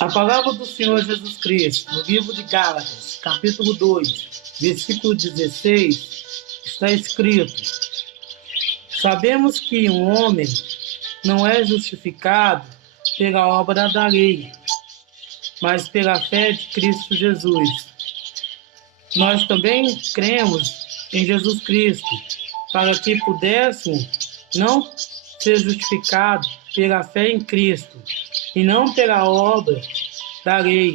A palavra do Senhor Jesus Cristo, no livro de Gálatas, capítulo 2, versículo 16, está escrito: sabemos que um homem não é justificado pela obra da lei, mas pela fé de Cristo Jesus. Nós também cremos em Jesus Cristo, para que pudéssemos não ser justificados pela fé em Cristo, e não pela obra da lei,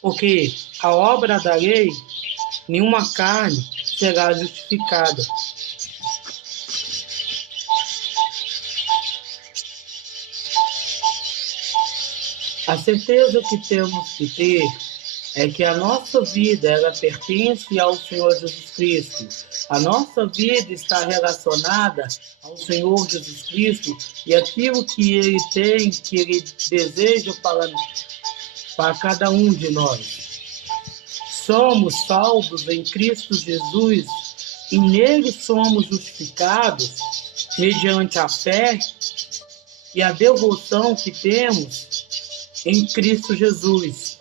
porque a obra da lei, nenhuma carne será justificada. A certeza que temos que ter é que a nossa vida ela pertence ao Senhor Jesus Cristo. A nossa vida está relacionada ao Senhor Jesus Cristo e aquilo que Ele tem, que Ele deseja para cada um de nós. Somos salvos em Cristo Jesus e nele somos justificados mediante a fé e a devoção que temos em Cristo Jesus.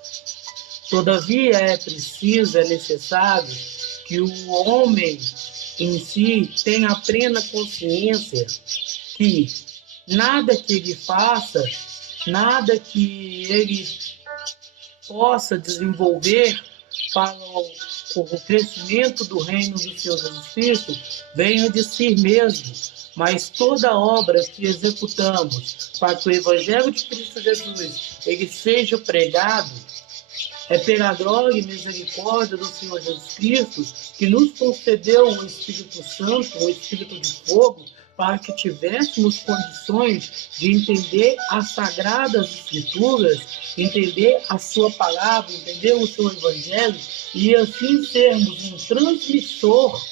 Todavia é necessário que o homem em si tenha plena consciência que nada que ele faça, nada que ele possa desenvolver para o crescimento do reino do Senhor Jesus Cristo venha de si mesmo, mas toda obra que executamos para que o Evangelho de Cristo Jesus ele seja pregado é pela glória e misericórdia do Senhor Jesus Cristo que nos concedeu um Espírito Santo, um Espírito de fogo, para que tivéssemos condições de entender as Sagradas Escrituras, entender a sua palavra, entender o seu Evangelho e assim sermos um transmissor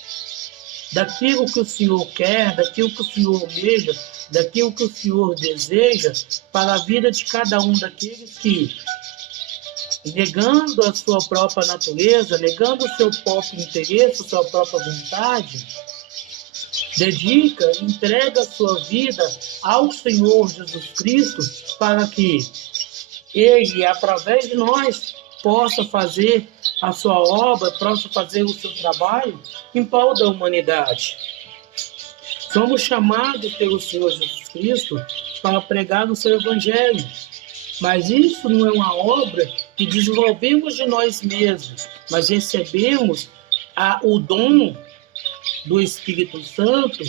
daquilo que o Senhor quer, daquilo que o Senhor almeja, daquilo que o Senhor deseja para a vida de cada um daqueles que, negando a sua própria natureza, negando o seu próprio interesse, a sua própria vontade, dedica, entrega a sua vida ao Senhor Jesus Cristo para que Ele, através de nós, possa fazer a sua obra, possa fazer o seu trabalho em prol da humanidade. Somos chamados pelo Senhor Jesus Cristo para pregar o seu Evangelho. Mas isso não é uma obra que desenvolvemos de nós mesmos, mas recebemos o dom do Espírito Santo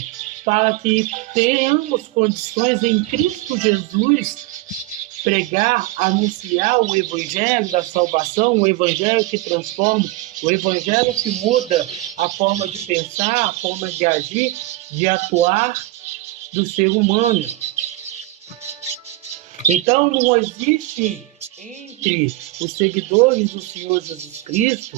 para que tenhamos condições em Cristo Jesus pregar, anunciar o Evangelho da salvação, o Evangelho que transforma, o Evangelho que muda a forma de pensar, a forma de agir, de atuar do ser humano. Então, não existe entre os seguidores do Senhor Jesus Cristo,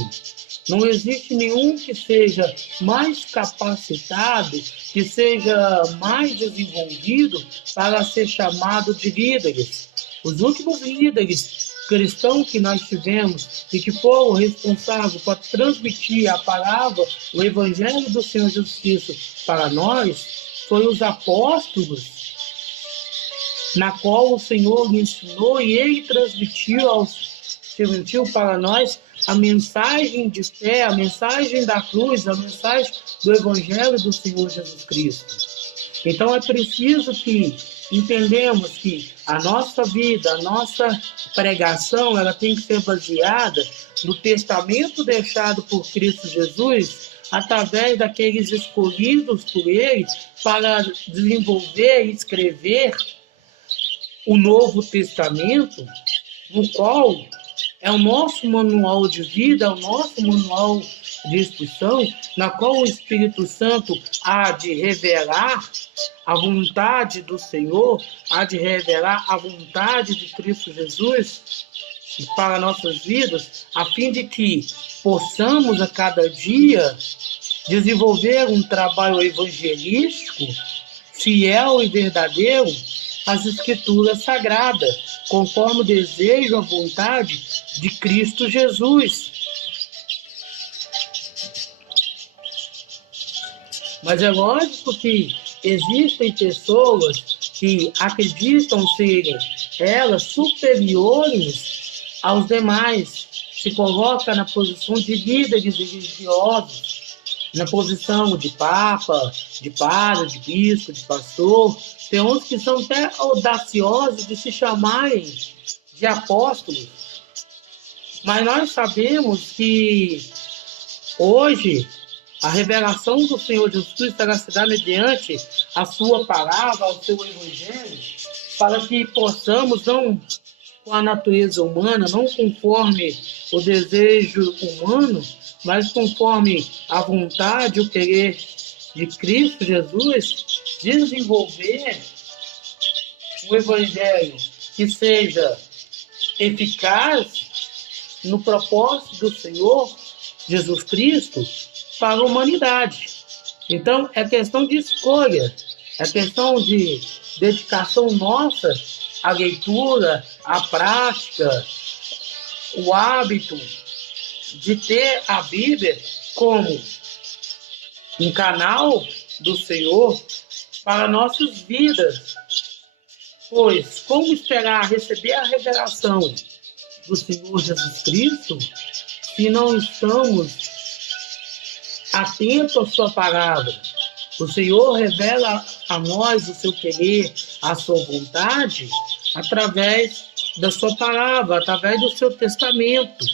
não existe nenhum que seja mais capacitado, que seja mais desenvolvido para ser chamado de líderes. Os últimos líderes cristãos que nós tivemos e que foram responsáveis por transmitir a palavra, o Evangelho do Senhor Jesus Cristo para nós, foram os apóstolos, na qual o Senhor ensinou e Ele transmitiu para nós a mensagem de fé, a mensagem da cruz, a mensagem do Evangelho do Senhor Jesus Cristo. Então é preciso que entendemos que a nossa vida, a nossa pregação, ela tem que ser baseada no testamento deixado por Cristo Jesus, através daqueles escolhidos por Ele para desenvolver e escrever o Novo Testamento, no qual é o nosso manual de vida, é o nosso manual de instrução, na qual o Espírito Santo há de revelar a vontade do Senhor, há de revelar a vontade de Cristo Jesus para nossas vidas, a fim de que possamos a cada dia desenvolver um trabalho evangelístico, fiel e verdadeiro, as Escrituras Sagradas, conforme o desejo, a vontade de Cristo Jesus. Mas é lógico que existem pessoas que acreditam serem elas superiores aos demais, se coloca na posição de líderes religiosos, na posição de papa, de padre, de bispo, de pastor. Tem uns que são até audaciosos de se chamarem de apóstolos. Mas nós sabemos que hoje a revelação do Senhor Jesus Cristo ela se dá mediante a sua palavra, o seu evangelho, para que possamos, não com a natureza humana, não conforme o desejo humano, mas conforme a vontade, o querer de Cristo Jesus, desenvolver um evangelho que seja eficaz no propósito do Senhor Jesus Cristo para a humanidade. Então, é questão de escolha, é questão de dedicação nossa à leitura, à prática, o hábito de ter a Bíblia como um canal do Senhor para nossas vidas. Pois, como esperar receber a revelação do Senhor Jesus Cristo se não estamos atentos à sua palavra? O Senhor revela a nós o seu querer, a sua vontade, através da sua palavra, através do seu testamento.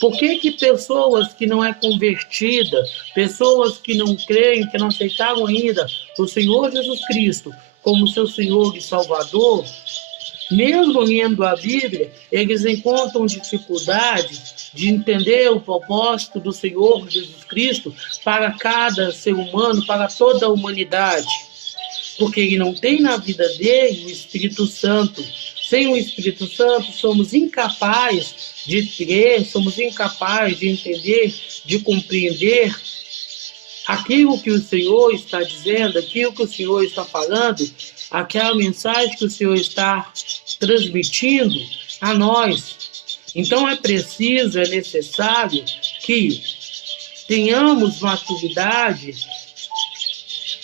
Por que pessoas que não é convertida, pessoas que não creem, que não aceitaram ainda o Senhor Jesus Cristo como seu Senhor e Salvador, mesmo lendo a Bíblia, eles encontram dificuldade de entender o propósito do Senhor Jesus Cristo para cada ser humano, para toda a humanidade? Porque ele não tem na vida dele o Espírito Santo. Sem o Espírito Santo, somos incapazes de crer, somos incapazes de entender, de compreender aquilo que o Senhor está dizendo, aquilo que o Senhor está falando, aquela mensagem que o Senhor está transmitindo a nós. Então é preciso, é necessário que tenhamos maturidade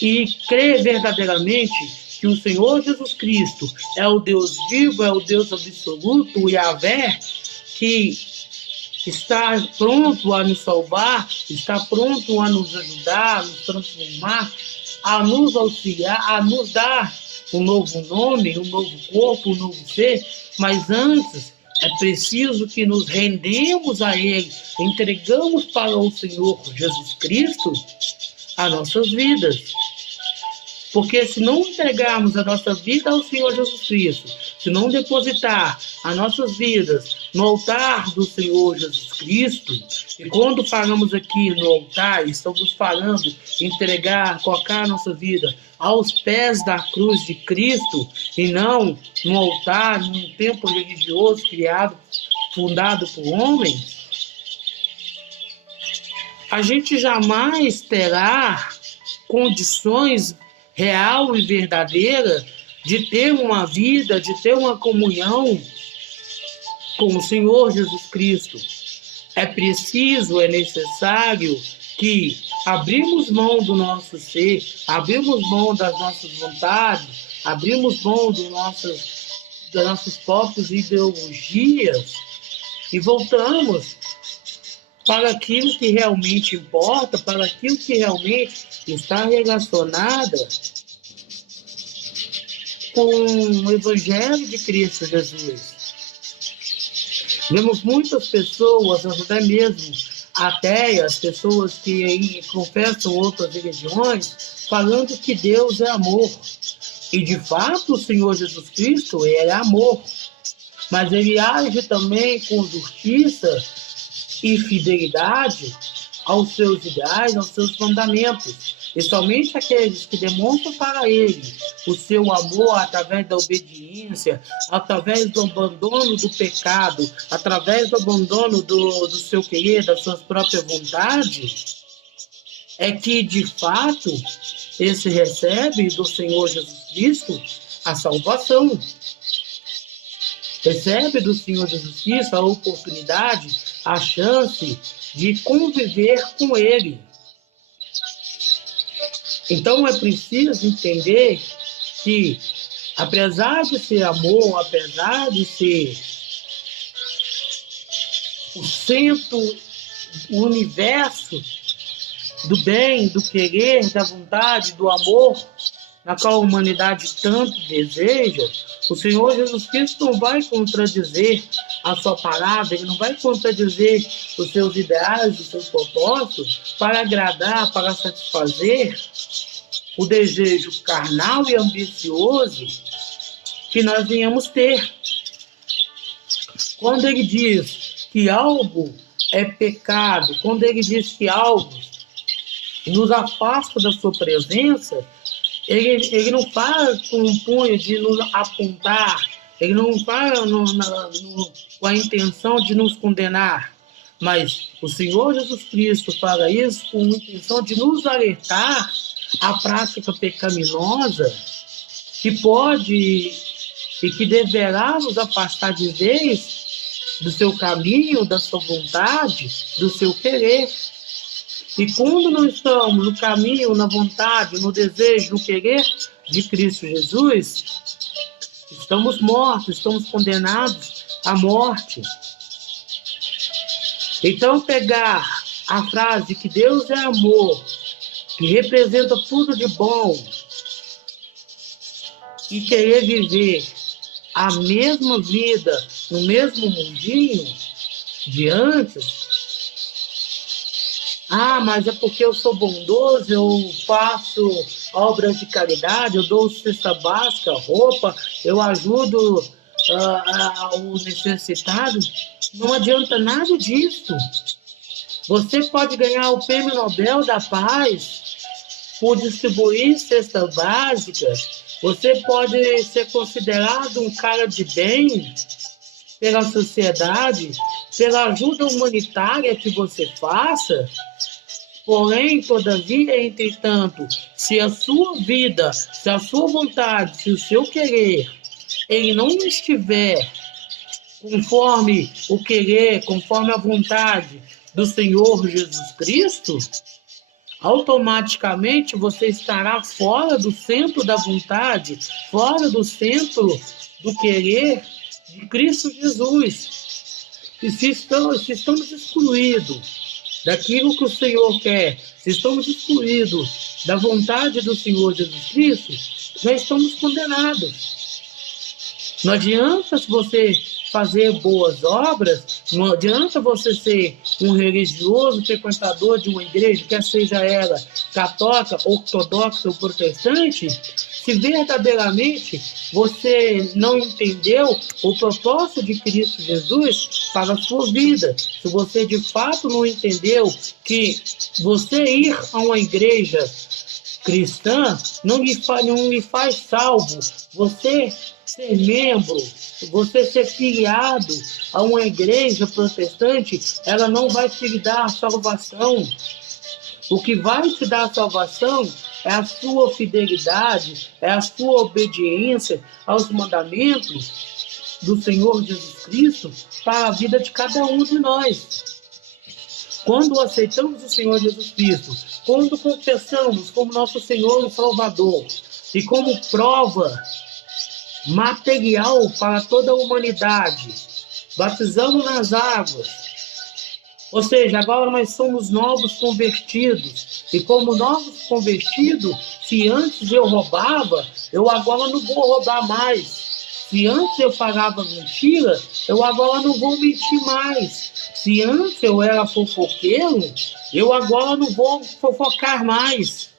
e crer verdadeiramente que o Senhor Jesus Cristo é o Deus vivo, é o Deus absoluto, o Yahvé, que está pronto a nos salvar, está pronto a nos ajudar, a nos transformar, a nos auxiliar, a nos dar um novo nome, um novo corpo, um novo ser. Mas antes é preciso que nos rendemos a Ele, entregamos para o Senhor Jesus Cristo as nossas vidas. Porque se não entregarmos a nossa vida ao Senhor Jesus Cristo, se não depositar as nossas vidas no altar do Senhor Jesus Cristo, e quando falamos aqui no altar, estamos falando entregar, colocar a nossa vida aos pés da cruz de Cristo, e não no altar, num templo religioso criado, fundado por homens, a gente jamais terá condições real e verdadeira de ter uma vida, de ter uma comunhão com o Senhor Jesus Cristo. É preciso, é necessário que abrimos mão do nosso ser, abrimos mão das nossas vontades, abrimos mão das nossas próprias ideologias e voltamos para aquilo que realmente importa, para aquilo que realmente está relacionada com o Evangelho de Cristo Jesus. Vemos muitas pessoas, até mesmo ateias, pessoas que aí confessam outras religiões, falando que Deus é amor. E de fato o Senhor Jesus Cristo é amor, mas ele age também com justiça e fidelidade aos seus ideais, aos seus mandamentos. E somente aqueles que demonstram para ele o seu amor através da obediência, através do abandono do pecado, através do abandono do seu querer, das suas próprias vontades, é que, de fato, esse recebe do Senhor Jesus Cristo a salvação. Recebe do Senhor Jesus Cristo a oportunidade, a chance de conviver com Ele. Então é preciso entender que, apesar de ser amor, apesar de ser o centro, o universo do bem, do querer, da vontade, do amor, na qual a humanidade tanto deseja, o Senhor Jesus Cristo não vai contradizer a sua palavra, ele não vai contradizer os seus ideais, os seus propósitos, para agradar, para satisfazer o desejo carnal e ambicioso que nós venhamos ter. Quando ele diz que algo é pecado, quando ele diz que algo nos afasta da sua presença, ele não fala com um punho de nos apontar, ele não fala com a intenção de nos condenar, mas o Senhor Jesus Cristo fala isso com a intenção de nos alertar à prática pecaminosa que pode e que deverá nos afastar de vez do seu caminho, da sua vontade, do seu querer. E quando não estamos no caminho, na vontade, no desejo, no querer de Cristo Jesus, estamos mortos, estamos condenados à morte. Então, pegar a frase que Deus é amor, que representa tudo de bom, e querer viver a mesma vida, no mesmo mundinho de antes. Ah, mas é porque eu sou bondoso, eu faço obras de caridade, eu dou cesta básica, roupa, eu ajudo o necessitado. Não adianta nada disso. Você pode ganhar o Prêmio Nobel da Paz por distribuir cestas básicas. Você pode ser considerado um cara de bem pela sociedade, pela ajuda humanitária que você faça. Porém, todavia, entretanto, se a sua vida, se a sua vontade, se o seu querer, ele não estiver conforme o querer, conforme a vontade do Senhor Jesus Cristo, automaticamente você estará fora do centro da vontade, fora do centro do querer de Cristo Jesus. E se estamos excluídos daquilo que o Senhor quer, se estamos excluídos da vontade do Senhor Jesus Cristo, já estamos condenados. Não adianta você fazer boas obras, não adianta você ser um religioso, frequentador de uma igreja, quer seja ela católica, ortodoxa ou protestante, se verdadeiramente você não entendeu o propósito de Cristo Jesus para a sua vida, se você de fato não entendeu que você ir a uma igreja cristã não lhe faz salvo, você ser membro, você ser filiado a uma igreja protestante, ela não vai te dar a salvação. O que vai te dar a salvação é a sua fidelidade, é a sua obediência aos mandamentos do Senhor Jesus Cristo para a vida de cada um de nós. Quando aceitamos o Senhor Jesus Cristo, quando confessamos como nosso Senhor e Salvador, e como prova material para toda a humanidade, batizamos nas águas, ou seja, agora nós somos novos convertidos, e como novos convertidos, se antes eu roubava, eu agora não vou roubar mais. Se antes eu falava mentira, eu agora não vou mentir mais. Se antes eu era fofoqueiro, eu agora não vou fofocar mais.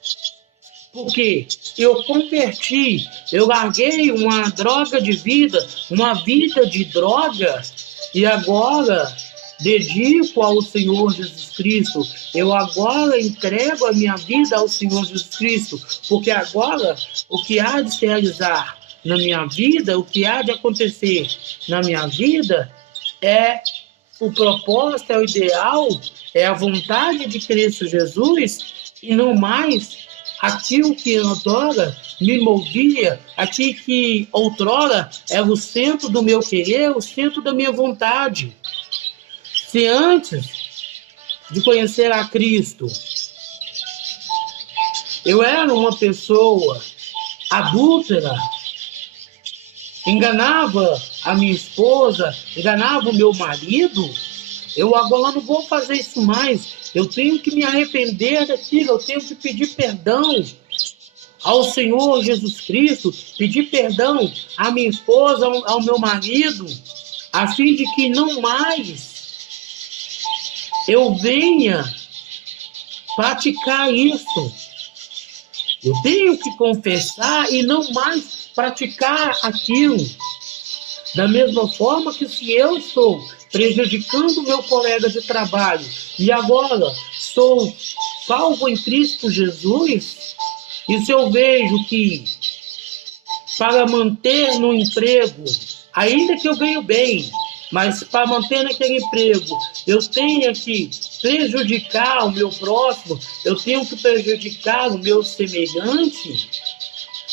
Porque eu converti, eu larguei uma droga de vida, uma vida de droga, e agora dedico ao Senhor Jesus Cristo. Eu agora entrego a minha vida ao Senhor Jesus Cristo, porque agora o que há de se realizar na minha vida, o que há de acontecer na minha vida é o propósito, é o ideal, é a vontade de Cristo Jesus, e não mais aquilo que outrora me movia, aquilo que outrora era o centro do meu querer, o centro da minha vontade. Se antes de conhecer a Cristo, eu era uma pessoa adúltera, enganava a minha esposa, enganava o meu marido, eu agora não vou fazer isso mais, eu tenho que me arrepender daquilo, eu tenho que pedir perdão ao Senhor Jesus Cristo, pedir perdão à minha esposa, ao meu marido, a fim de que não mais eu venha praticar isso. Eu tenho que confessar e não mais praticar aquilo. Da mesma forma que se eu estou prejudicando o meu colega de trabalho e agora sou salvo em Cristo Jesus, e se eu vejo que para manter no emprego, ainda que eu ganhe bem, mas para manter naquele emprego, eu tenho que prejudicar o meu próximo, eu tenho que prejudicar o meu semelhante,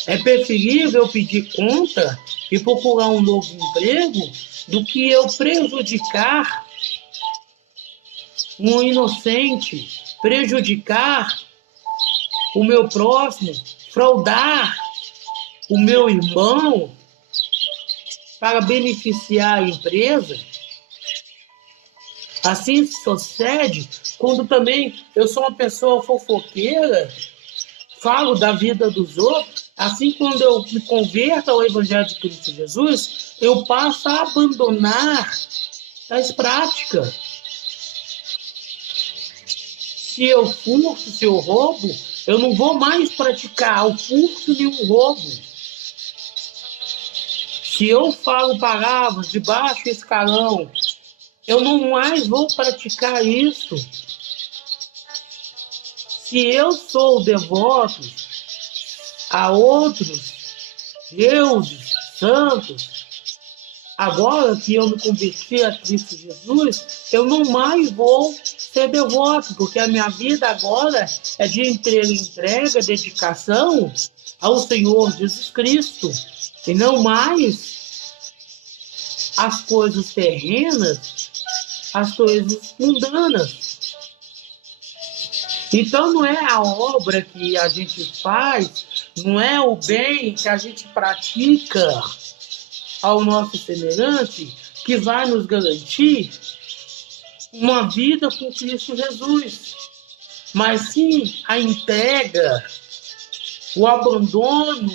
é preferível eu pedir conta e procurar um novo emprego do que eu prejudicar um inocente, prejudicar o meu próximo, fraudar o meu irmão para beneficiar a empresa. Assim sucede quando também eu sou uma pessoa fofoqueira, falo da vida dos outros. Assim, quando eu me converto ao Evangelho de Cristo Jesus, eu passo a abandonar as práticas. Se eu furto, se eu roubo, eu não vou mais praticar o furto nem o roubo. Se eu falo palavras de baixo escalão, eu não mais vou praticar isso. Se eu sou devoto a outros deuses santos, agora que eu me converti a Cristo Jesus, eu não mais vou ser devoto, porque a minha vida agora é de entrega, dedicação ao Senhor Jesus Cristo, e não mais as coisas terrenas, as coisas mundanas. Então não é a obra que a gente faz, não é o bem que a gente pratica ao nosso semelhante que vai nos garantir uma vida com Cristo Jesus, mas sim a entrega, o abandono,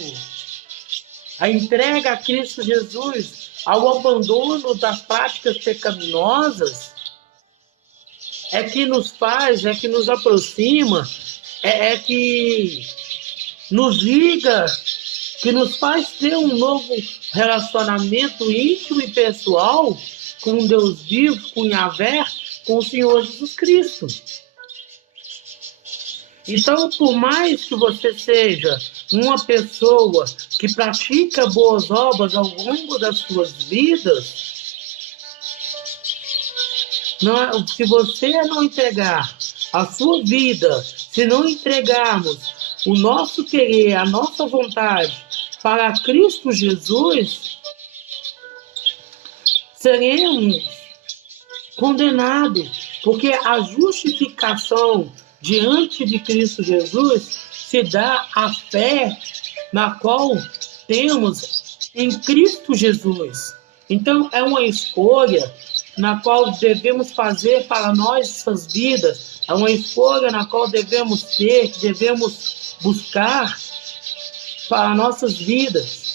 a entrega a Cristo Jesus, ao abandono das práticas pecaminosas, é que nos faz, é que nos aproxima, é que nos liga, que nos faz ter um novo relacionamento íntimo e pessoal com Deus vivo, com Yahvé, com o Senhor Jesus Cristo. Então, por mais que você seja uma pessoa que pratica boas obras ao longo das suas vidas, se você não entregar a sua vida, se não entregarmos o nosso querer, a nossa vontade para Cristo Jesus, seremos condenados, porque a justificação diante de Cristo Jesus se dá à fé na qual temos em Cristo Jesus. Então, é uma escolha na qual devemos fazer para nossas vidas, é uma escolha na qual devemos ter, devemos buscar para nossas vidas.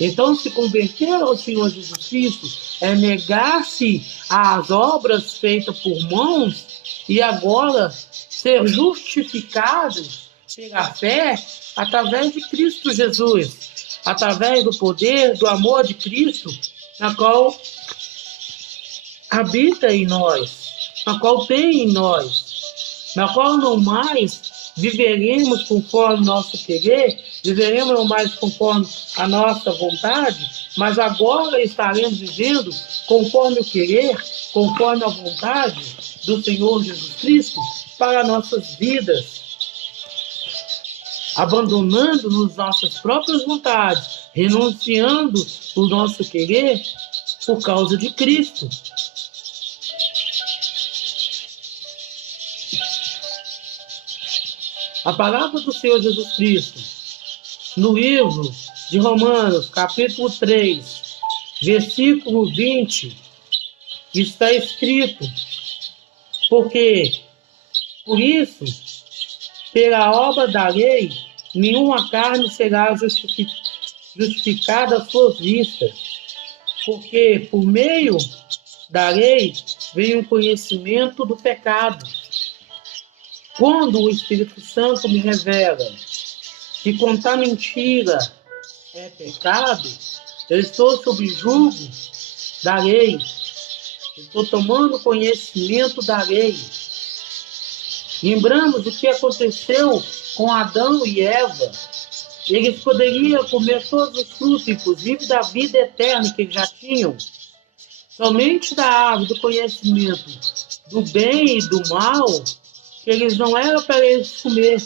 Então, se converter ao Senhor Jesus Cristo é negar-se às obras feitas por mãos e agora ser justificados pela fé através de Cristo Jesus, através do poder, do amor de Cristo, na qual habita em nós, na qual tem em nós, na qual não mais viveremos conforme nosso querer, viveremos não mais conforme a nossa vontade, mas agora estaremos vivendo conforme o querer, conforme a vontade do Senhor Jesus Cristo para nossas vidas, abandonando-nos nossas próprias vontades, renunciando o nosso querer por causa de Cristo. A palavra do Senhor Jesus Cristo, no livro de Romanos, capítulo 3, versículo 20, está escrito. Porque, por isso, pela obra da lei, nenhuma carne será justificada às suas vistas. Porque, por meio da lei, vem o conhecimento do pecado. Quando o Espírito Santo me revela que contar mentira é pecado, eu estou sob julgo da lei. Estou tomando conhecimento da lei. Lembramos o que aconteceu com Adão e Eva. Eles poderiam comer todos os frutos, inclusive da vida eterna que eles já tinham. Somente da árvore do conhecimento do bem e do mal, que eles não eram para eles comer.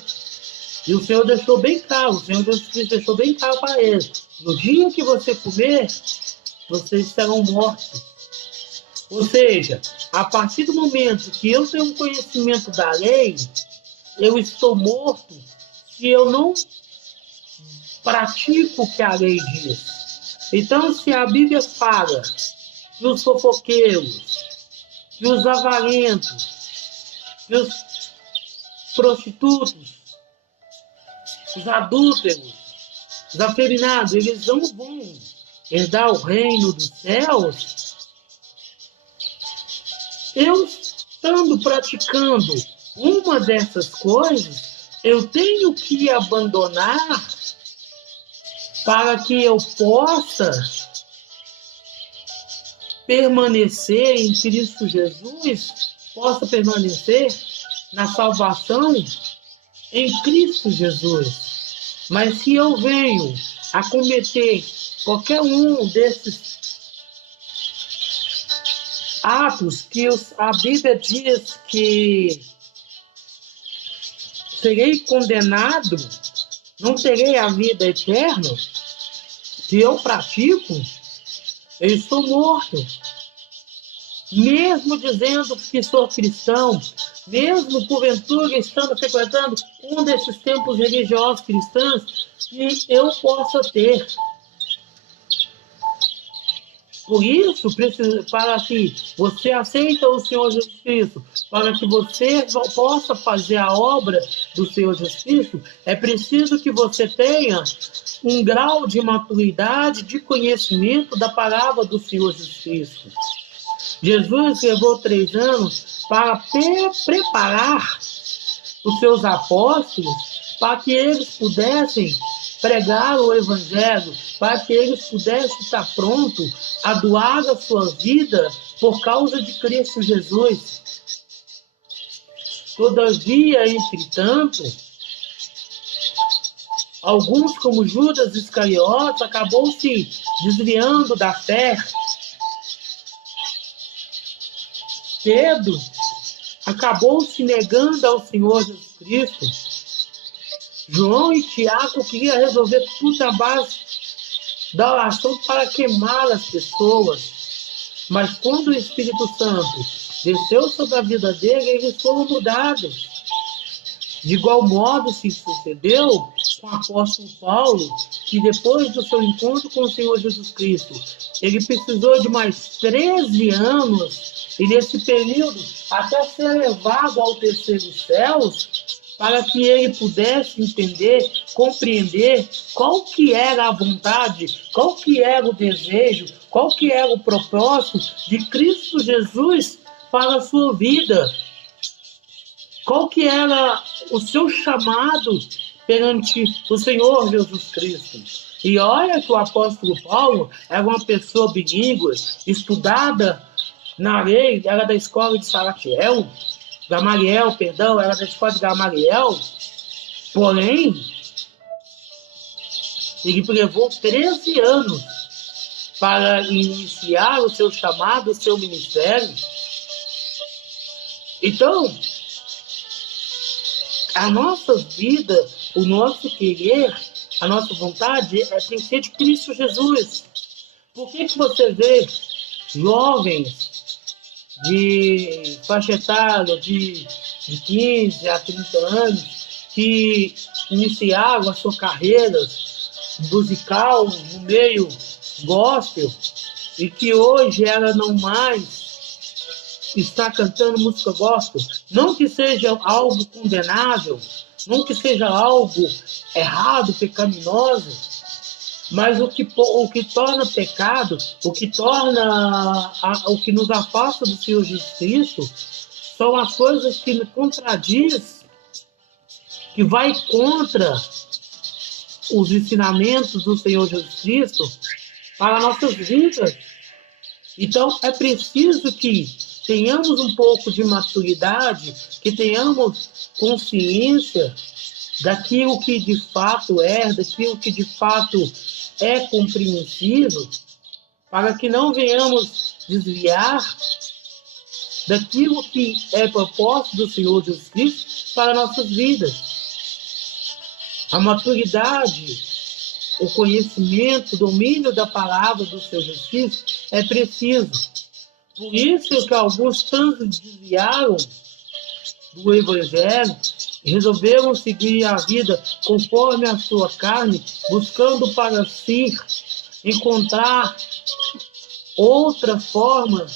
E o Senhor deixou bem claro, o Senhor Jesus Cristo deixou bem claro para eles: no dia que você comer, vocês serão mortos. Ou seja, a partir do momento que eu tenho um conhecimento da lei, eu estou morto se eu não pratico o que a lei diz. Então, se a Bíblia fala que os fofoqueiros, que os avarentos, que os prostitutos, os adúlteros, os afeminados, eles não vão herdar o reino dos céus, eu estando praticando uma dessas coisas, eu tenho que abandonar para que eu possa permanecer em Cristo Jesus, possa permanecer na salvação em Cristo Jesus. Mas se eu venho a cometer qualquer um desses atos que a Bíblia diz que serei condenado, não terei a vida eterna, se eu pratico, eu estou morto. Mesmo dizendo que sou cristão, mesmo porventura estando frequentando um desses templos religiosos cristãos, que eu possa ter. Por isso, para que você aceite o Senhor Jesus Cristo, para que você possa fazer a obra do Senhor Jesus Cristo, é preciso que você tenha um grau de maturidade, de conhecimento da palavra do Senhor Jesus Cristo. Jesus levou 3 anos para preparar os seus apóstolos para que eles pudessem pregar o Evangelho, para que eles pudessem estar prontos a doar a sua vida por causa de Cristo Jesus. Todavia, entretanto, alguns, como Judas Iscariotes, acabou se desviando da fé. Pedro acabou se negando ao Senhor Jesus Cristo. João e Tiago queriam resolver tudo à base da oração para queimar as pessoas. Mas quando o Espírito Santo desceu sobre a vida dele, eles foram mudados. De igual modo se sucedeu com o apóstolo Paulo, que depois do seu encontro com o Senhor Jesus Cristo, ele precisou de mais 13 anos, e nesse período, até ser levado ao terceiro céu, para que ele pudesse entender, compreender qual que era a vontade, qual que era o desejo, qual que era o propósito de Cristo Jesus para a sua vida. Qual que era o seu chamado perante o Senhor Jesus Cristo. E olha que o apóstolo Paulo era uma pessoa bilíngue, estudada na lei, era da escola de Gamaliel, era da escola de Gamaliel, porém, ele levou 13 anos para iniciar o seu chamado, o seu ministério. Então, a nossa vida, o nosso querer, a nossa vontade tem que ser de Cristo Jesus. Por que você vê jovens de faixa etária de 15 a 30 anos que iniciaram a sua carreira musical no meio gospel e que hoje ela não mais está cantando música gospel. Não que seja algo condenável, não que seja algo errado, pecaminoso, mas o que torna pecado, o que nos afasta do Senhor Jesus Cristo, são as coisas que nos contradiz, que vai contra os ensinamentos do Senhor Jesus Cristo para nossas vidas. Então, é preciso que tenhamos um pouco de maturidade, que tenhamos consciência daquilo que de fato é, daquilo que de fato é compreensível, para que não venhamos desviar daquilo que é propósito do Senhor Jesus Cristo para nossas vidas. A maturidade, o conhecimento, o domínio da palavra do Senhor Jesus Cristo é preciso. Por isso que alguns tanto desviaram do Evangelho e resolveram seguir a vida conforme a sua carne, buscando para si encontrar outra forma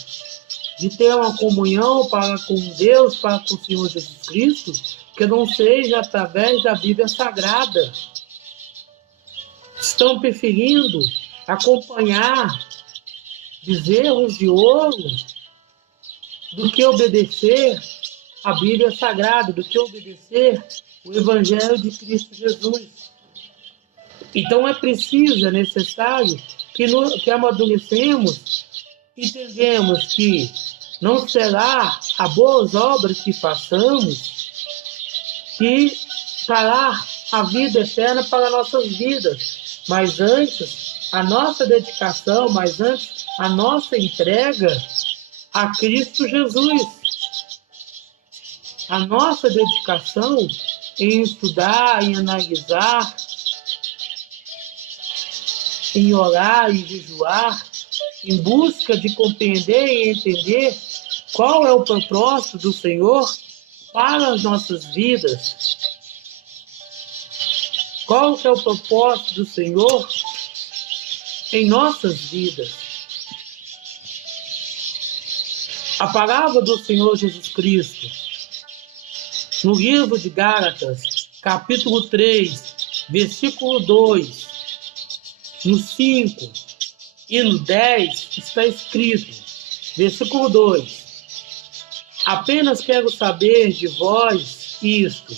de ter uma comunhão para com Deus, para com o Senhor Jesus Cristo, que não seja através da Bíblia Sagrada. Estão preferindo acompanhar bezerros de ouro do que obedecer a Bíblia Sagrada, do que obedecer o Evangelho de Cristo Jesus. Então é preciso, é necessário que amadurecemos, entendemos que não será a boas obras que façamos que trará a vida eterna para nossas vidas, mas antes a nossa dedicação, mas antes a nossa entrega a Cristo Jesus. A nossa dedicação em estudar, em analisar, em orar e jejuar, em busca de compreender e entender qual é o propósito do Senhor para as nossas vidas. Qual que é o propósito do Senhor em nossas vidas? A palavra do Senhor Jesus Cristo, no livro de Gálatas, capítulo 3, versículo 2, no 5 e no 10, está escrito, versículo 2, apenas quero saber de vós isto,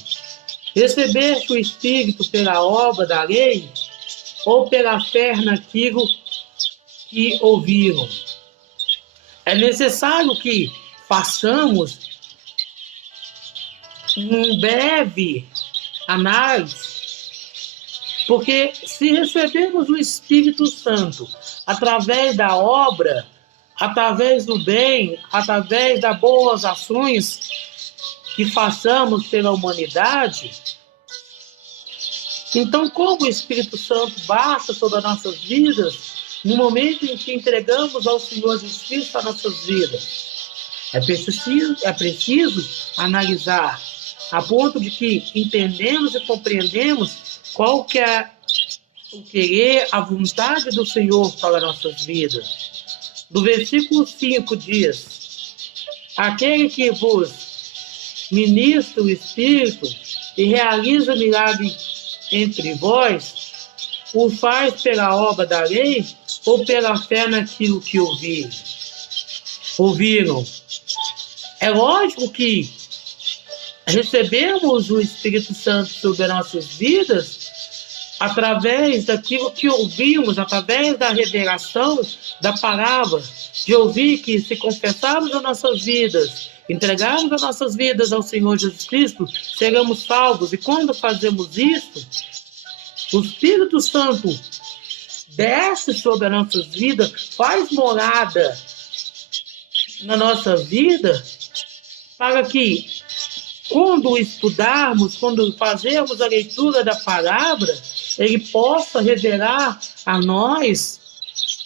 recebeste o Espírito pela obra da lei ou pela fé naquilo que ouviram? É necessário que façamos um breve análise, porque se recebemos o Espírito Santo através da obra, através do bem, através das boas ações que façamos pela humanidade, então como o Espírito Santo baixa sobre as nossas vidas no momento em que entregamos ao Senhor Jesus Cristo as nossas vidas? É preciso analisar a ponto de que entendemos e compreendemos qual que é o querer, a vontade do Senhor para nossas vidas. Do versículo 5 diz, aquele que vos ministra o Espírito e realiza milagre entre vós, o faz pela obra da lei ou pela fé naquilo que ouviram? É lógico que recebemos o Espírito Santo sobre as nossas vidas através daquilo que ouvimos, através da revelação da palavra, de ouvir que se confessarmos as nossas vidas, entregarmos as nossas vidas ao Senhor Jesus Cristo, seremos salvos. E quando fazemos isso, o Espírito Santo desce sobre as nossas vidas, faz morada na nossa vida, para que quando estudarmos, quando fazermos a leitura da palavra, ele possa revelar a nós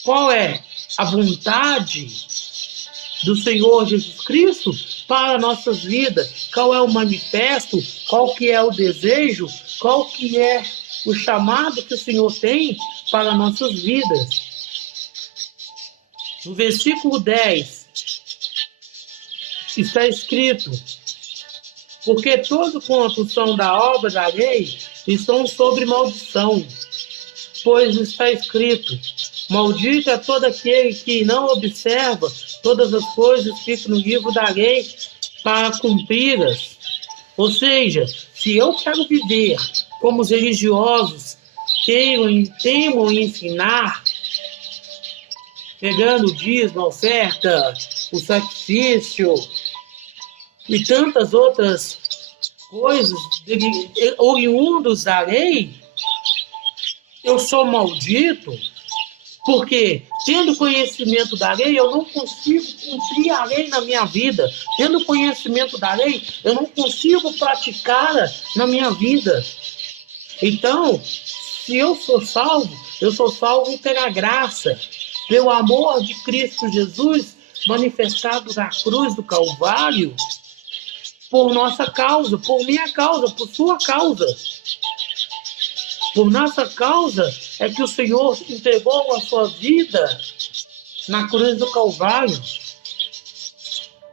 qual é a vontade do Senhor Jesus Cristo para nossas vidas, qual é o manifesto, qual que é o desejo, qual que é o chamado que o Senhor tem para nossas vidas. No versículo 10, está escrito, porque todos quanto são da obra da lei estão sob maldição, pois está escrito, maldito é todo aquele que não observa todas as coisas que ficam no livro da lei para cumpri-las. Ou seja, se eu quero viver como os religiosos temam ensinar, pegando o dízimo, a oferta, o sacrifício e tantas outras coisas oriundos da lei, eu sou maldito, porque tendo conhecimento da lei, eu não consigo cumprir a lei na minha vida. Tendo conhecimento da lei, eu não consigo praticá-la na minha vida. Então, se eu sou salvo pela graça, pelo amor de Cristo Jesus, manifestado na cruz do Calvário, por nossa causa, por minha causa, por sua causa. Por nossa causa é que o Senhor entregou a sua vida na cruz do Calvário.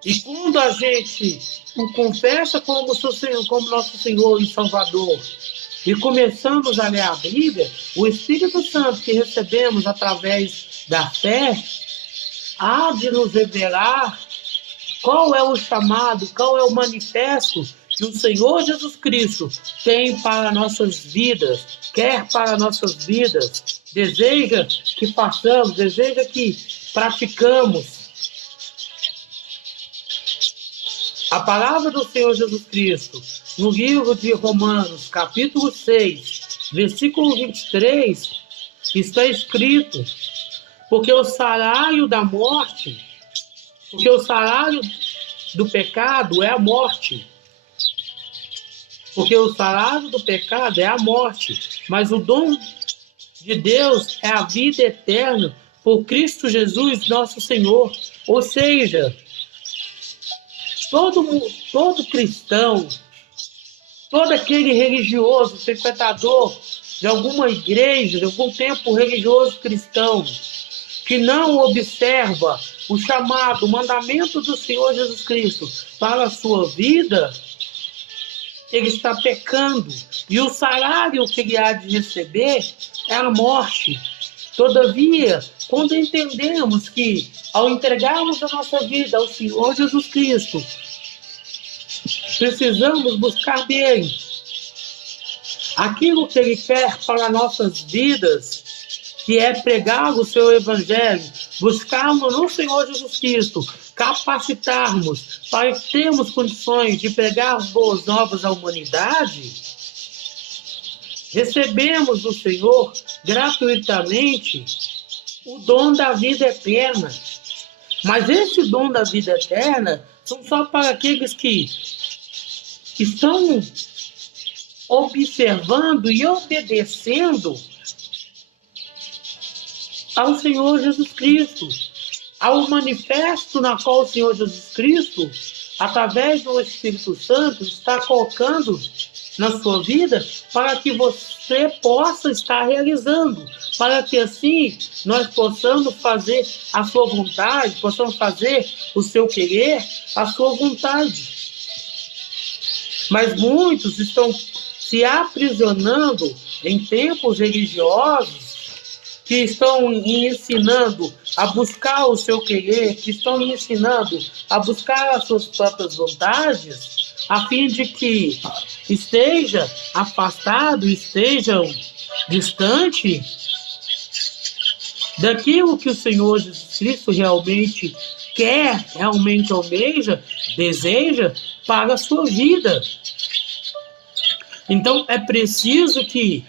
E quando a gente o confessa como nosso Senhor e Salvador, e começamos a ler a Bíblia, o Espírito Santo que recebemos através da fé, há de nos revelar qual é o chamado, qual é o manifesto que o Senhor Jesus Cristo tem para nossas vidas, quer para nossas vidas, deseja que façamos, deseja que praticamos. A palavra do Senhor Jesus Cristo, no livro de Romanos, capítulo 6, versículo 23, está escrito, porque o salário da morte, porque o salário do pecado é a morte. Porque o salário do pecado é a morte, mas o dom de Deus é a vida eterna por Cristo Jesus, nosso Senhor. Ou seja, todo cristão, todo aquele religioso, frequentador de alguma igreja, de algum templo religioso cristão, que não observa o chamado, o mandamento do Senhor Jesus Cristo para a sua vida, ele está pecando, e o salário que ele há de receber é a morte. Todavia, quando entendemos que, ao entregarmos a nossa vida ao Senhor Jesus Cristo, precisamos buscar dele aquilo que ele quer para nossas vidas, que é pregar o seu evangelho, buscarmos no Senhor Jesus Cristo, capacitarmos para que termos condições de pregar as boas novas à humanidade, recebemos do Senhor gratuitamente o dom da vida eterna. Mas esse dom da vida eterna são só para aqueles que estão observando e obedecendo ao Senhor Jesus Cristo, ao manifesto na qual o Senhor Jesus Cristo, através do Espírito Santo, está colocando na sua vida para que você possa estar realizando, para que assim nós possamos fazer a sua vontade, possamos fazer o seu querer, a sua vontade. Mas muitos estão se aprisionando em templos religiosos, que estão ensinando a buscar o seu querer, que estão ensinando a buscar as suas próprias vontades, a fim de que esteja afastado, estejam distante daquilo que o Senhor Jesus Cristo realmente quer, realmente almeja, deseja para a sua vida. Então, é preciso que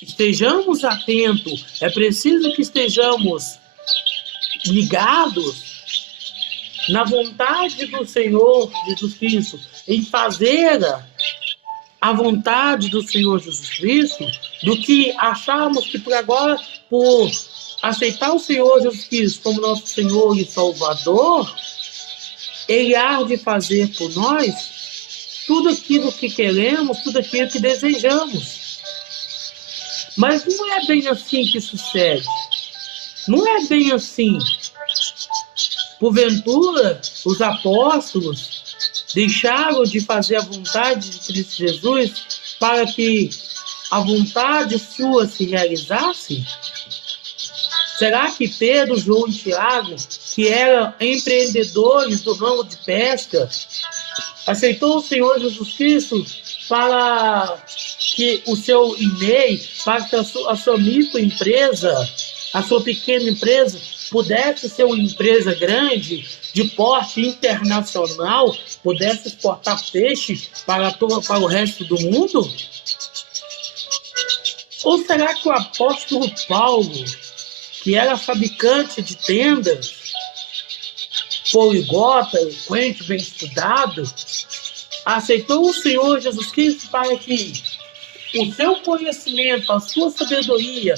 estejamos atentos, é preciso que estejamos ligados na vontade do Senhor Jesus Cristo, em fazer a vontade do Senhor Jesus Cristo, do que acharmos que por agora, por aceitar o Senhor Jesus Cristo como nosso Senhor e Salvador, Ele há de fazer por nós tudo aquilo que queremos, tudo aquilo que desejamos. Mas não é bem assim que sucede. Não é bem assim. Porventura, os apóstolos deixaram de fazer a vontade de Cristo Jesus para que a vontade sua se realizasse? Será que Pedro, João e Tiago, que eram empreendedores do ramo de pesca, aceitou o Senhor Jesus Cristo para que o seu e-mail, para que a sua microempresa, a sua pequena empresa, pudesse ser uma empresa grande, de porte internacional, pudesse exportar peixe para o resto do mundo? Ou será que o apóstolo Paulo, que era fabricante de tendas, poliglota, eloquente, bem estudado, aceitou o Senhor Jesus Cristo para que o seu conhecimento, a sua sabedoria,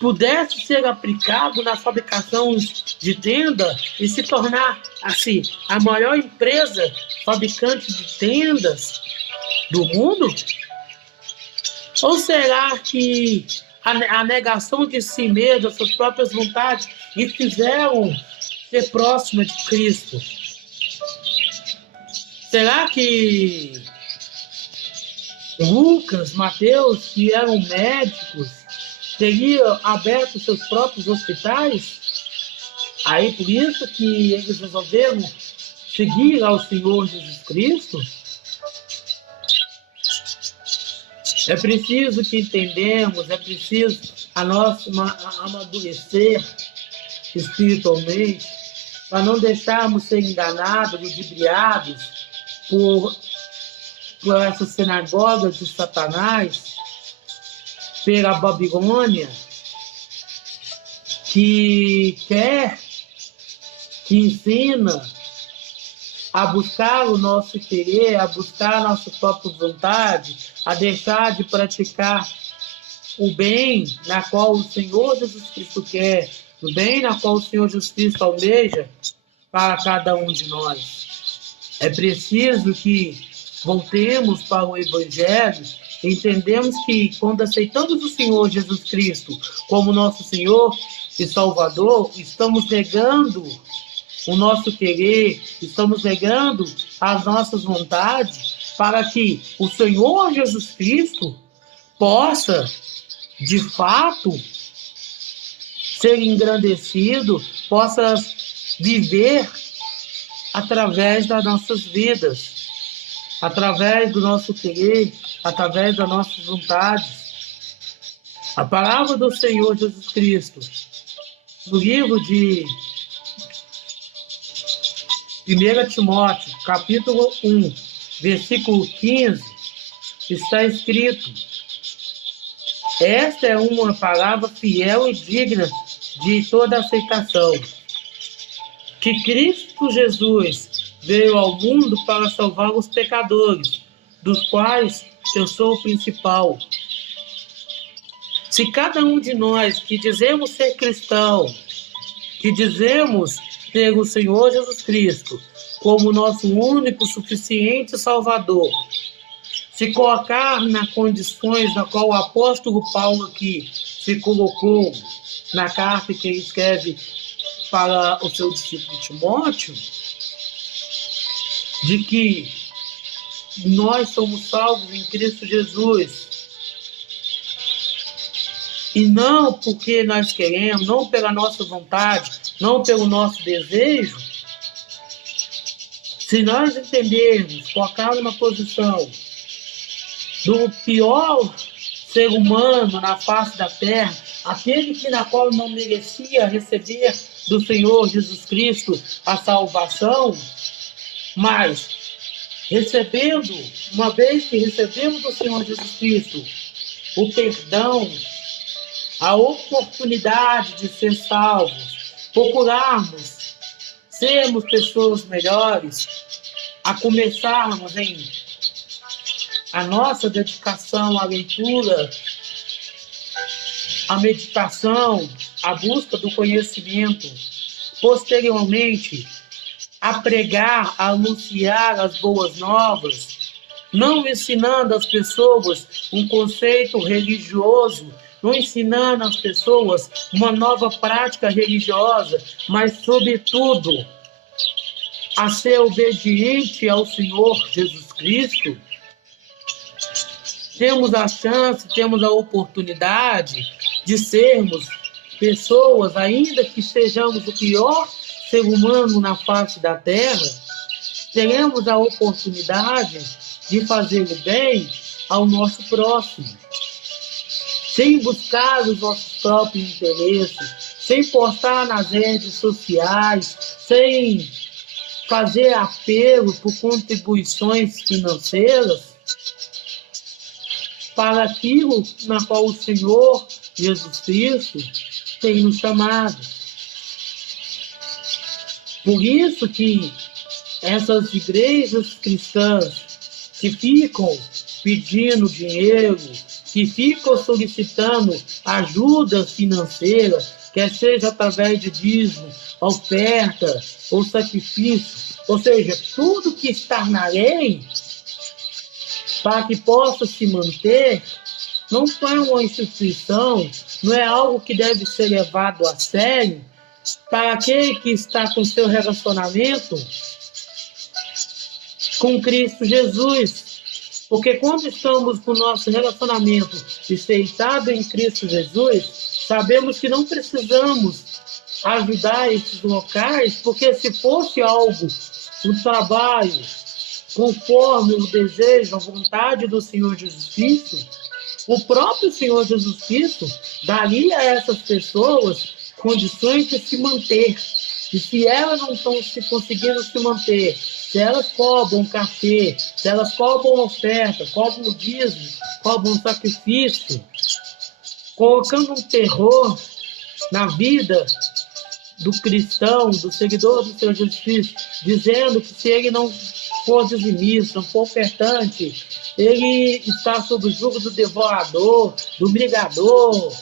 pudesse ser aplicado na fabricação de tenda e se tornar, assim, a maior empresa fabricante de tendas do mundo? Ou será que a negação de si mesmo, das suas próprias vontades, lhe fizeram ser próxima de Cristo? Será que Lucas, Mateus, que eram médicos, teriam aberto seus próprios hospitais? Aí por isso que eles resolveram seguir ao Senhor Jesus Cristo? É preciso que entendamos, é preciso a nós amadurecer espiritualmente, para não deixarmos ser enganados, ludibriados por essas sinagogas de Satanás, pela Babilônia, que ensina a buscar o nosso querer, a buscar a nossa própria vontade, a deixar de praticar o bem na qual o Senhor Jesus Cristo quer, o bem na qual o Senhor Jesus Cristo almeja para cada um de nós. É preciso que voltemos para o Evangelho, entendemos que quando aceitamos o Senhor Jesus Cristo como nosso Senhor e Salvador, estamos negando o nosso querer, estamos negando as nossas vontades para que o Senhor Jesus Cristo possa, de fato, ser engrandecido, possa viver através das nossas vidas, através do nosso querer, através das nossas vontades. A palavra do Senhor Jesus Cristo, no livro de 1 Timóteo, capítulo 1, versículo 15, está escrito: esta é uma palavra fiel e digna de toda aceitação, que Cristo Jesus veio ao mundo para salvar os pecadores, dos quais eu sou o principal. Se cada um de nós que dizemos ser cristão, que dizemos ter o Senhor Jesus Cristo como nosso único, suficiente Salvador, se colocar nas condições na qual o apóstolo Paulo aqui se colocou na carta que ele escreve para o seu discípulo Timóteo, de que nós somos salvos em Cristo Jesus, e não porque nós queremos, não pela nossa vontade, não pelo nosso desejo. Se nós entendermos, colocarmos na posição do pior ser humano na face da terra, aquele que na qual não merecia receber do Senhor Jesus Cristo a salvação, mas recebendo, uma vez que recebemos do Senhor Jesus Cristo o perdão, a oportunidade de ser salvos, procurarmos sermos pessoas melhores, a começarmos em a nossa dedicação à leitura, à meditação, à busca do conhecimento, posteriormente a pregar, a anunciar as boas novas, não ensinando às pessoas um conceito religioso, não ensinando às pessoas uma nova prática religiosa, mas, sobretudo, a ser obediente ao Senhor Jesus Cristo, temos a chance, temos a oportunidade de sermos pessoas, ainda que sejamos o pior ser humano na face da terra, teremos a oportunidade de fazer o bem ao nosso próximo, sem buscar os nossos próprios interesses, sem postar nas redes sociais, sem fazer apelo por contribuições financeiras para aquilo na qual o Senhor Jesus Cristo tem nos chamado. Por isso que essas igrejas cristãs que ficam pedindo dinheiro, que ficam solicitando ajuda financeira, quer seja através de dízimo, oferta ou sacrifício, ou seja, tudo que está na lei, para que possa se manter, não é uma instituição, não é algo que deve ser levado a sério para aquele que está com seu relacionamento com Cristo Jesus. Porque quando estamos com o nosso relacionamento estreitado em Cristo Jesus, sabemos que não precisamos ajudar esses locais, porque se fosse algo, um trabalho, conforme o desejo, a vontade do Senhor Jesus Cristo, o próprio Senhor Jesus Cristo daria a essas pessoas condições de se manter. E se elas não estão conseguindo se manter, se elas cobram café, se elas cobram oferta, cobram dízimo, cobram sacrifício, colocando um terror na vida do cristão, do seguidor do Senhor Jesus Cristo, dizendo que se ele não for dizimista, não for ofertante, ele está sob o jugo do devorador, do brigador.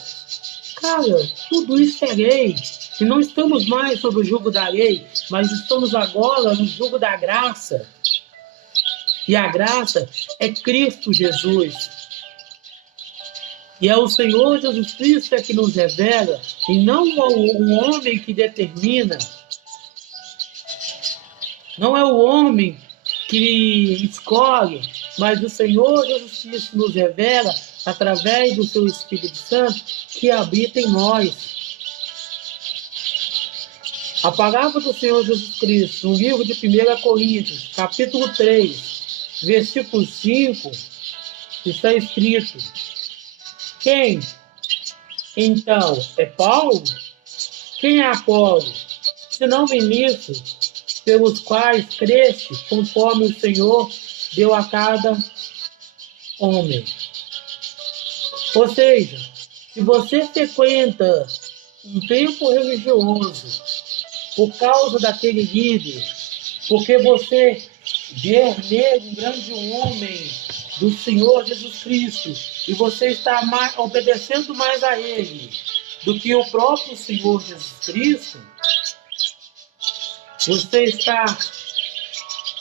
Cara, tudo isso é lei. E não estamos mais sob o jugo da lei, mas estamos agora no jugo da graça. E a graça é Cristo Jesus. E é o Senhor Jesus Cristo que nos revela, e não o homem que determina. Não é o homem que escolhe, mas o Senhor Jesus Cristo nos revela através do seu Espírito Santo que habita em nós. A palavra do Senhor Jesus Cristo, no livro de 1 Coríntios, capítulo 3, versículo 5, está escrito: quem, então, é Paulo? Quem é Apolo? Senão ministros pelos quais cresce, conforme o Senhor deu a cada homem. Ou seja, se você frequenta um tempo religioso por causa daquele líder, porque você vê nele um grande homem do Senhor Jesus Cristo, e você está obedecendo mais a ele do que o próprio Senhor Jesus Cristo, você está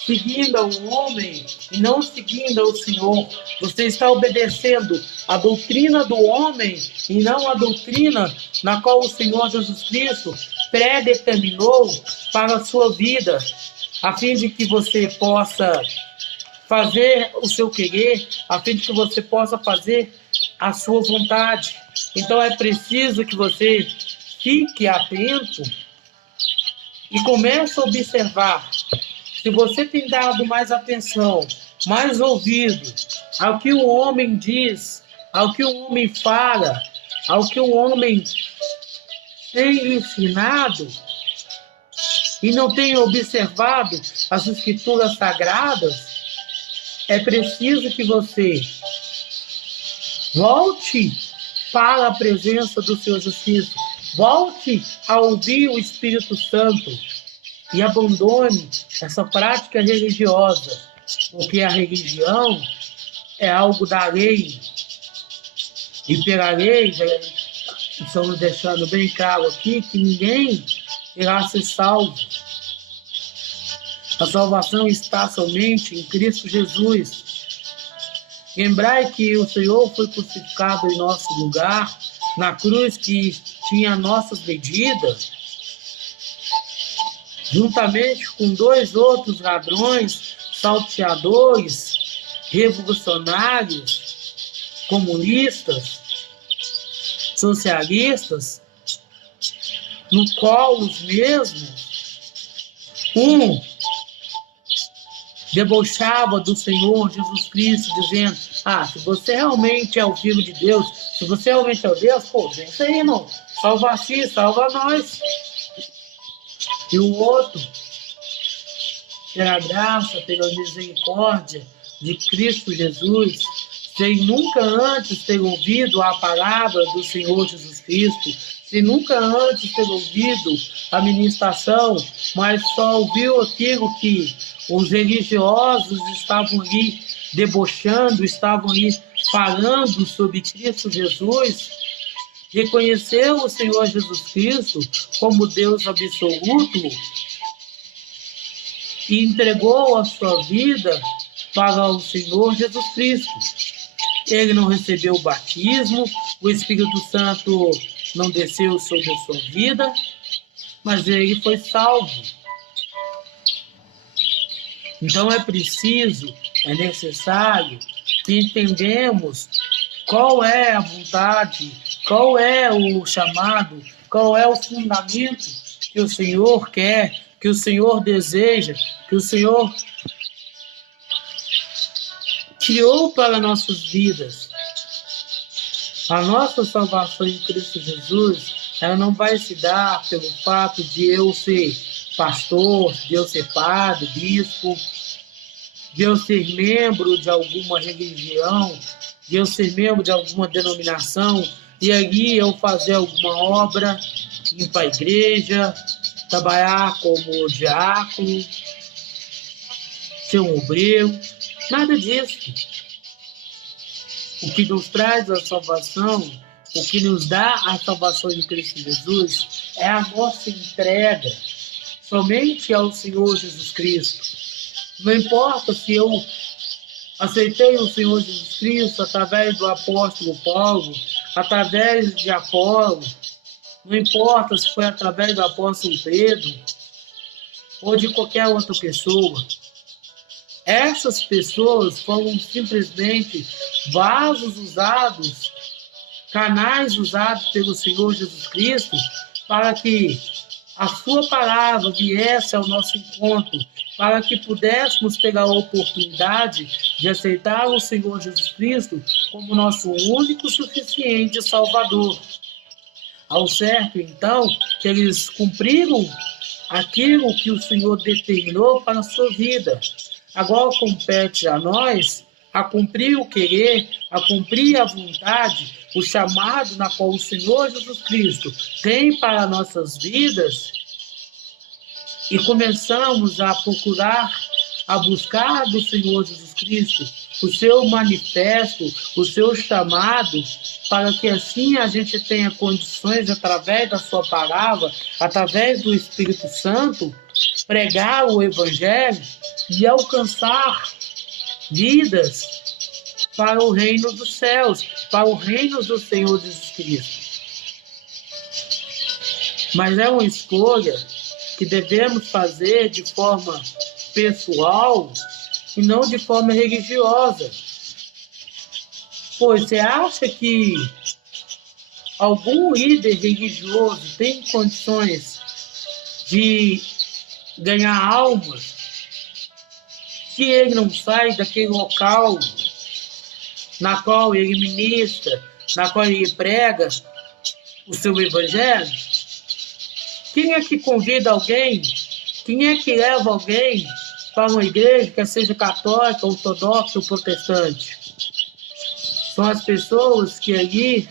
seguindo a um homem e não seguindo ao Senhor. Você está obedecendo a doutrina do homem e não a doutrina na qual o Senhor Jesus Cristo predeterminou para a sua vida, a fim de que você possa fazer o seu querer, a fim de que você possa fazer a sua vontade. Então é preciso que você fique atento e comece a observar. Se você tem dado mais atenção, mais ouvido ao que o homem diz, ao que o homem fala, ao que o homem tem ensinado, e não tem observado as Escrituras Sagradas, é preciso que você volte para a presença do Senhor Jesus Cristo, volte a ouvir o Espírito Santo e abandone essa prática religiosa, porque a religião é algo da lei, e pela lei, estamos deixando bem claro aqui, que ninguém irá ser salvo. A salvação está somente em Cristo Jesus. Lembrai que o Senhor foi crucificado em nosso lugar, na cruz que tinha nossas medidas, juntamente com 2 outros ladrões, salteadores, revolucionários, comunistas, socialistas, no qual os mesmos, um debochava do Senhor Jesus Cristo, dizendo: se você realmente é o Filho de Deus, se você realmente é o Deus, vem isso aí, irmão, salva a ti, salva nós. E o outro, pela graça, pela misericórdia de Cristo Jesus, sem nunca antes ter ouvido a palavra do Senhor Jesus Cristo, sem nunca antes ter ouvido a ministração, mas só ouviu aquilo que os religiosos estavam ali debochando, estavam ali falando sobre Cristo Jesus, reconheceu o Senhor Jesus Cristo como Deus absoluto e entregou a sua vida para o Senhor Jesus Cristo. Ele não recebeu o batismo, o Espírito Santo não desceu sobre a sua vida, mas ele foi salvo. Então é preciso, é necessário que entendamos qual é a vontade, qual é o chamado, qual é o fundamento que o Senhor quer, que o Senhor deseja, que o Senhor criou para nossas vidas. A nossa salvação em Cristo Jesus, ela não vai se dar pelo fato de eu ser pastor, de eu ser padre, bispo, de eu ser membro de alguma religião, de eu ser membro de alguma denominação, e ali eu fazer alguma obra, ir para a igreja, trabalhar como diácono, ser um obreiro, nada disso. O que nos traz a salvação, o que nos dá a salvação de Cristo Jesus, é a nossa entrega somente ao Senhor Jesus Cristo. Não importa se eu aceitei o Senhor Jesus Cristo através do apóstolo Paulo, através de Apolo, não importa se foi através do apóstolo Pedro ou de qualquer outra pessoa. Essas pessoas foram simplesmente vasos usados, canais usados pelo Senhor Jesus Cristo para que a sua palavra viesse ao nosso encontro, para que pudéssemos ter a oportunidade de aceitar o Senhor Jesus Cristo como nosso único suficiente Salvador. Ao certo, então, que eles cumpriram aquilo que o Senhor determinou para a sua vida. Agora compete a nós a cumprir o querer, a cumprir a vontade, o chamado na qual o Senhor Jesus Cristo tem para nossas vidas, e começamos a procurar, a buscar do Senhor Jesus Cristo o seu manifesto, o seu chamado, para que assim a gente tenha condições, através da sua palavra, através do Espírito Santo, pregar o Evangelho e alcançar vidas para o reino dos céus, para o reino do Senhor Jesus Cristo. Mas é uma escolha que devemos fazer de forma pessoal e não de forma religiosa. Pois você acha que algum líder religioso tem condições de ganhar almas se ele não sai daquele local na qual ele ministra, na qual ele prega o seu evangelho? Quem é que convida alguém? Quem é que leva alguém para uma igreja, quer seja católica, ortodoxa ou protestante? São as pessoas que ali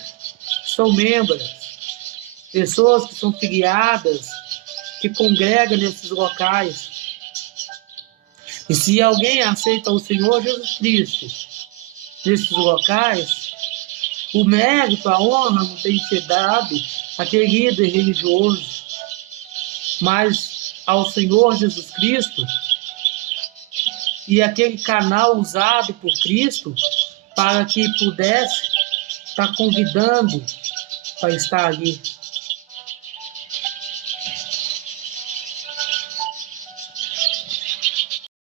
são membros, pessoas que são filiadas, que congregam nesses locais. E se alguém aceita o Senhor Jesus Cristo nesses locais, o mérito, a honra não tem que ser dado àquele líder religioso, mas ao Senhor Jesus Cristo e aquele canal usado por Cristo para que pudesse estar convidando para estar ali